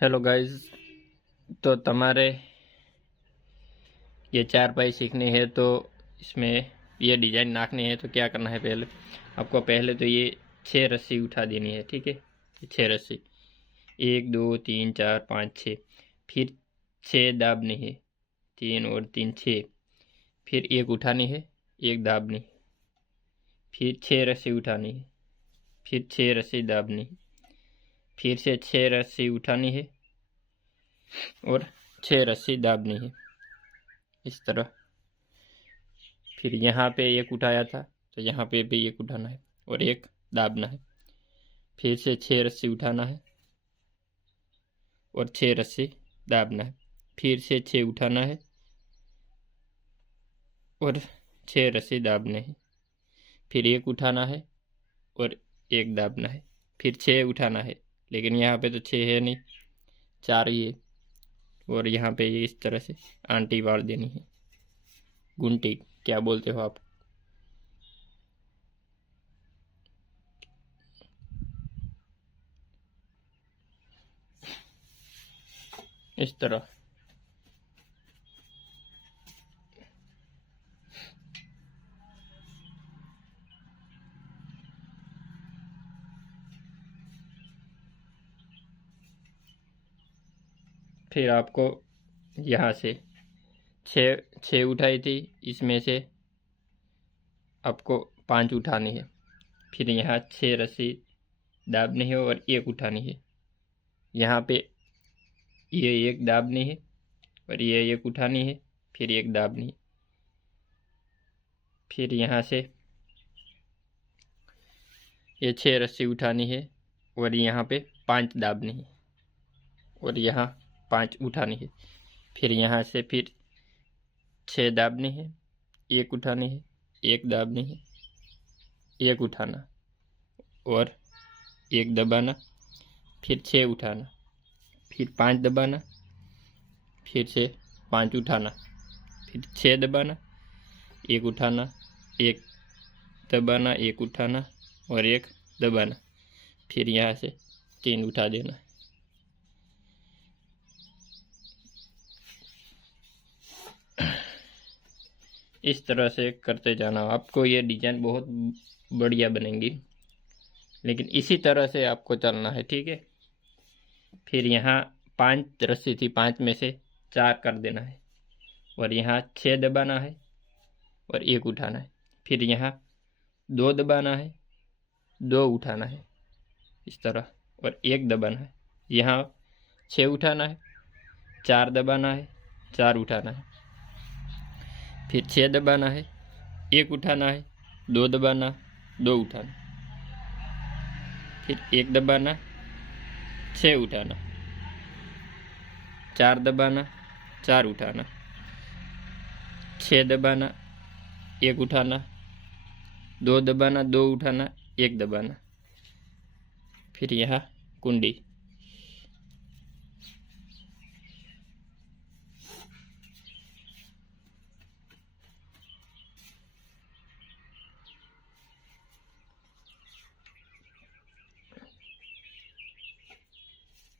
Hello guys. तो तुम्हारे ये चार पाई सीखनी है तो इसमें ये डिज़ाइन नाखनी है तो क्या करना है। पहले आपको तो ये 6 रस्सी उठा देनी है। ठीक है, 6 रस्सी, 1 2 3 4 5 6। फिर 6 दाबनी है, 3 और 3 6। फिर एक उठानी है, एक दाबनी, फिर 6 रस्सी उठानी है, फिर 6 रस्सी दाबनी, फिर से 6 रस्सी उठानी है और 6 रस्सी दाबनी है, इस तरह। फिर यहाँ पे एक उठाया था तो यहाँ पे भी एक उठाना है और एक दाबना है। फिर से 6 रस्सी उठाना है और 6 रस्सी दाबना है। फिर से 6 उठाना है और 6 रस्सी दाबने हैं। फिर एक उठाना है और एक दाबना है। फिर 6 उठाना है, लेकिन यहाँ पे तो 6 है नहीं, 4 ही है। और यहाँ पे ये इस तरह से आंटी वार देनी है, गुंटी क्या बोलते हो आप। इस तरह। फिर आपको यहाँ से 6 उठाई थी, इसमें से आपको 5 उठानी है। फिर यहाँ 6 रस्सी दाबनी है और एक उठानी है। यहाँ पे ये एक दाबनी है और ये एक उठानी है, फिर एक दाबनी है। फिर यहाँ से ये 6 रस्सी उठानी है और यहाँ पे 5 दाबनी है और यहाँ 5 उठानी है। फिर यहाँ से फिर 6 दाबनी है, एक उठानी है, एक दाबनी है, एक उठाना और एक दबाना, फिर 6 उठाना, फिर 5 दबाना, फिर से 5 उठाना, फिर 6 दबाना, एक उठाना, एक दबाना, एक उठाना और एक दबाना। फिर यहाँ से 3 उठा देना। इस तरह से करते जाना, आपको ये डिजाइन बहुत बढ़िया बनेंगी। लेकिन इसी तरह से आपको चलना है, ठीक है। फिर यहाँ 5 रस्सी थी, 5 में से 4 कर देना है और यहाँ 6 दबाना है और एक उठाना है। फिर यहाँ 2 दबाना है, 2 उठाना है, इस तरह, और एक दबाना है। यहाँ 6 उठाना है, 4 दबाना है, 4 उठाना है। फिर 6 दबाना है, एक उठाना है, 2 दबाना, 2 उठाना, फिर एक दबाना, 6 उठाना, 4 दबाना, 4 उठाना, 6 दबाना, एक उठाना, 2 दबाना, 2 उठाना, एक दबाना। फिर यहाँ कुंडी।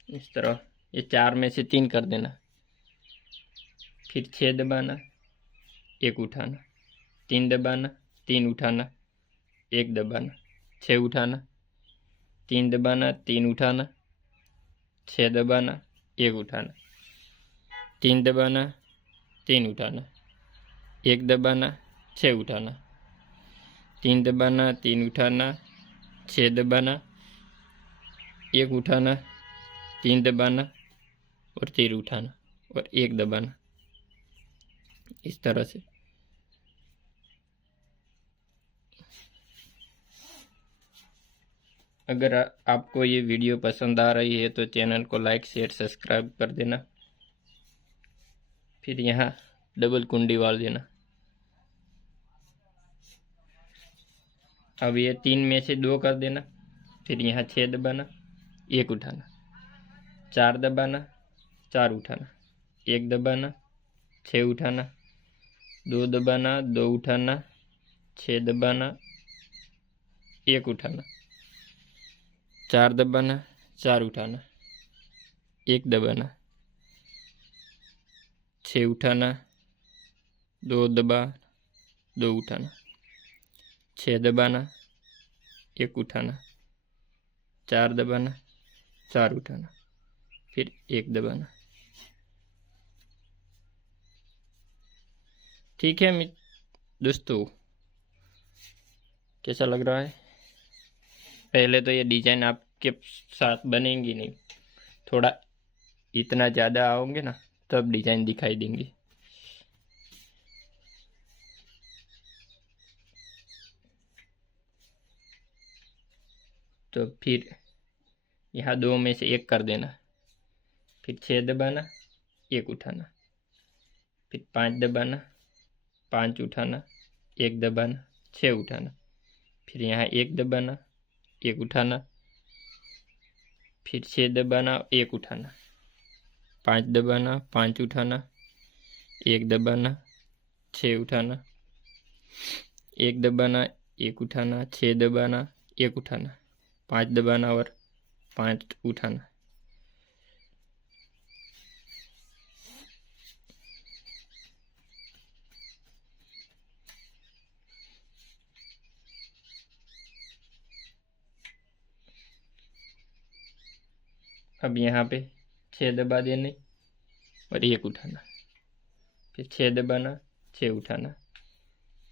इस तरह ये 4 में से 3 कर देना। फिर 6 दबाना, एक उठाना, 3 दबाना, 3 उठाना, एक दबाना, 6 उठाना, 3 दबाना, 3 उठाना, 6 दबाना, एक उठाना, 3 दबाना, 3 उठाना, एक दबाना, 6 उठाना, 3 दबाना, 3 उठाना, 6 दबाना, एक उठाना, 3 दबाना और 3 उठाना और एक दबाना, इस तरह से। अगर आपको ये वीडियो पसंद आ रही है तो चैनल को लाइक शेयर सब्सक्राइब कर देना। फिर यहाँ डबल कुंडी वाल देना। अब ये 3 में से 2 कर देना। फिर यहाँ 6 दबाना, एक उठाना, 4 दबाना, 4 उठाना, एक दबाना, 6 उठाना, 2 दबाना, 2 उठाना, 6 दबाना, एक उठाना, 4 दबाना, 4 उठाना, एक दबाना, 6 उठाना, 2 दबा, 2 उठाना, 6 दबाना, 1 उठाना, 4 दबाना, 4 उठाना, फिर 1 दबाना। ठीक है दोस्तों, कैसा लग रहा है? पहले तो ये डिजाइन आपके साथ बनेंगी नहीं, थोड़ा इतना ज़्यादा आओगे ना तब डिजाइन दिखाई देंगी। तो फिर यहाँ 2 में से 1 कर देना, फिर 6 दबाना, 1 उठाना, फिर 5 दबाना, 5 उठाना, 1 दबाना, 6 उठाना, फिर यहाँ 1 दबाना, 1 उठाना, फिर 6 दबाना, 1 उठाना, 5 दबाना, 5 उठाना, 1 दबाना, 6 उठाना, 1 दबाना, 1 उठाना, 6 दबाना, 1 उठाना, 5 दबाना और 5 उठाना। अब यहाँ पे 6 दबा देने और 1 उठाना, फिर 6 दबाना, 6 उठाना,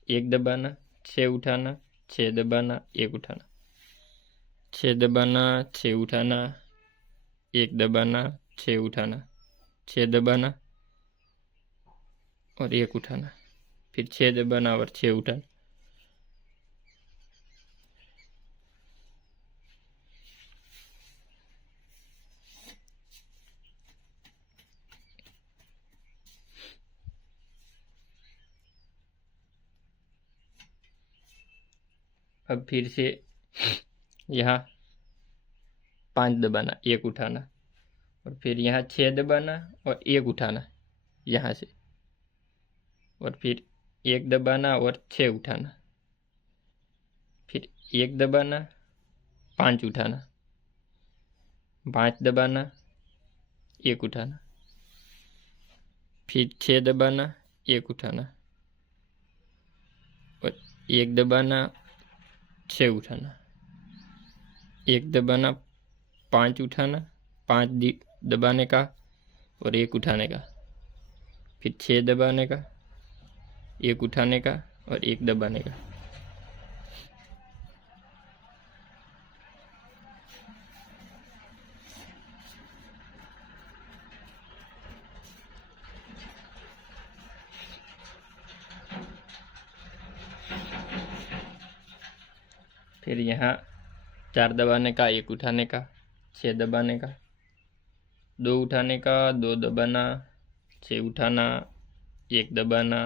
1 दबाना, 6 उठाना, 6 दबाना, 1 उठाना, 6 दबाना, 6 उठाना, 1 दबाना, 6 उठाना, 6 दबाना और 1 उठाना, फिर 6 दबाना और 6 उठाना। अब फिर से यहाँ 5 दबाना, 1 उठाना और फिर यहाँ 6 दबाना और 1 उठाना यहाँ से, और फिर 1 दबाना और 6 उठाना, फिर 1 दबाना, 5 उठाना, 5 दबाना, 1 उठाना, फिर 6 दबाना, 1 उठाना और 1 दबाना, 6 उठाना, 1 दबाना, 5 उठाना, 5 दबाने का और 1 उठाने का, फिर 6 दबाने का, 1 उठाने का और 1 दबाने का। फिर यहाँ 4 दबाने का, 1 उठाने का, 6 दबाने का, 2 उठाने का, 2 दबाना, 6 उठाना, 1 दबाना,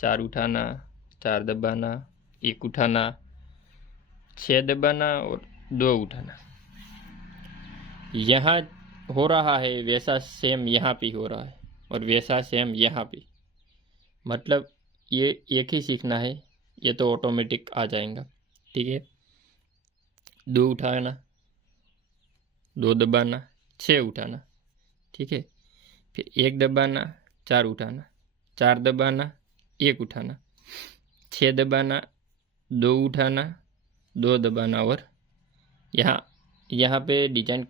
4 उठाना, 4 दबाना, 1 उठाना, 6 दबाना और 2 उठाना। यहाँ हो रहा है वैसा सेम यहाँ पे हो रहा है और वैसा सेम यहाँ पे, मतलब ये एक ही सीखना है, ये तो ऑटोमेटिक आ जाएगा। ठीक है, 2 उठाना, 2 दबाना, 6 उठाना, ठीक है, फिर 1 दबाना, 4 उठाना, 4 दबाना, 1 उठाना, 6 दबाना, 2 उठाना, 2 दबाना और यहाँ पे डिजाइन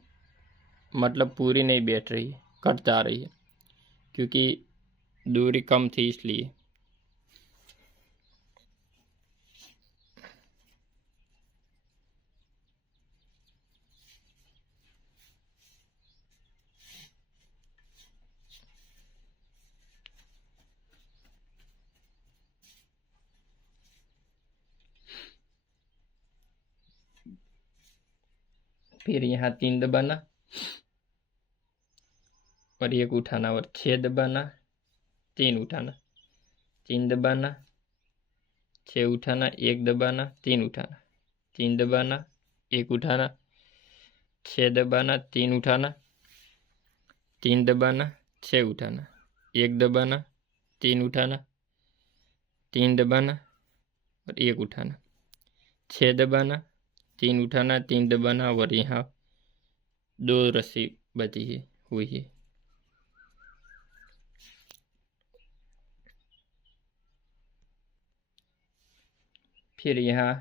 मतलब पूरी नहीं बैठ रही है, कट जा रही है क्योंकि दूरी कम थी इसलिए। फिर यहाँ 3 दबाना और 1 उठाना और 6 दबाना, 3 उठाना, 3 दबाना, 6 उठाना, 1 दबाना, 3 उठाना, 3 दबाना, 1 उठाना, 6 दबाना, 3 उठाना, 3 दबाना, 6 उठाना, 1 दबाना, 3 उठाना, 3 दबाना और 1 उठाना, 6 दबाना, 3 उठाना, 3 दबाना और यहाँ 2 रस्सी बची है हुई है। फिर यहाँ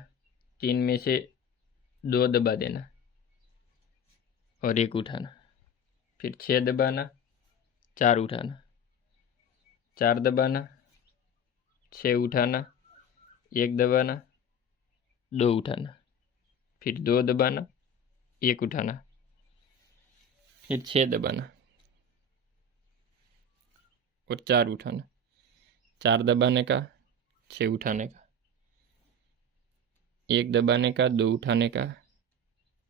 3 में से 2 दबा देना और 1 उठाना, फिर 6 दबाना, 4 उठाना, 4 दबाना, 6 उठाना, 1 दबाना, 2 उठाना, फिर 2 दबाना, 1 उठाना, फिर 6 दबाना और 4 उठाना, 4 दबाने का, 6 उठाने का, 1 दबाने का, 2 उठाने का,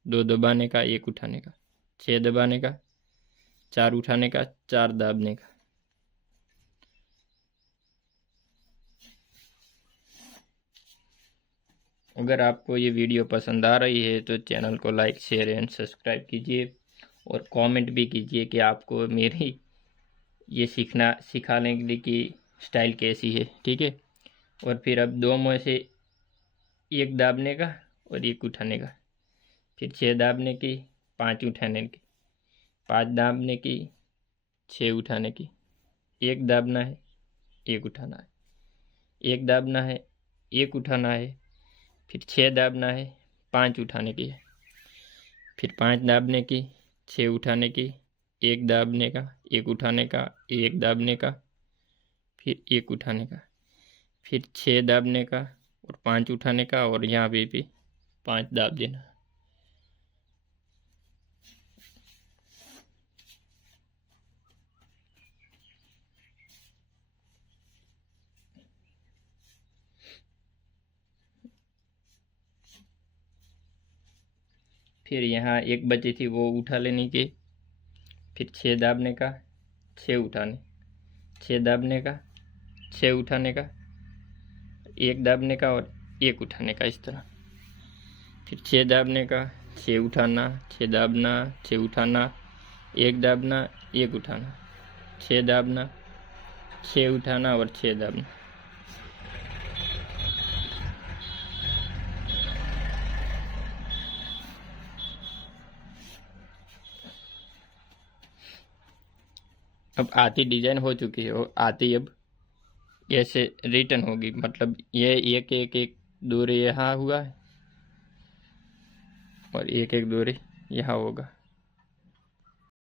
2 दबाने का, 1 उठाने का, 6 दबाने का, 4 उठाने का, 4 दाबने का। अगर आपको ये वीडियो पसंद आ रही है तो चैनल को लाइक, शेयर एंड सब्सक्राइब कीजिए और कमेंट भी कीजिए कि आपको मेरी ये सिखाने की स्टाइल कैसी है, ठीक है। और फिर अब 2 में से 1 दाबने का और 1 उठाने का, फिर 6 दाबने की, 5 उठाने की, 5 दाबने की, 6 उठाने की, 1 दाबना है, 1 उठाना है, 1 दाबना है, 1 उठाना है, फिर 6 दाबना है, 5 उठाने की है, फिर 5 दाबने की, 6 उठाने की, 1 दाबने का, 1 उठाने का, 1 दाबने का, फिर 1 उठाने का, फिर 6 दाबने का और 5 उठाने का, और यहाँ पे भी 5 दाब देना। फिर यहाँ 1 बची थी वो उठा लेने की, फिर 6 दाबने का, 6 उठाने, 6 दाबने का, 6 उठाने का, 1 दाबने का और 1 उठाने का, इस तरह। फिर 6 दाबने का, 6 उठाना, 6 दाबना, 6 उठाना, 1 दाबना, 1 उठाना, 6 दाबना, 6 उठाना और 6 दाबना। अब आधी डिजाइन हो चुकी है और आधी अब ऐसे रिटर्न होगी, मतलब ये एक एक एक दूरी यहाँ हुआ है और एक एक दूरी यहाँ होगा।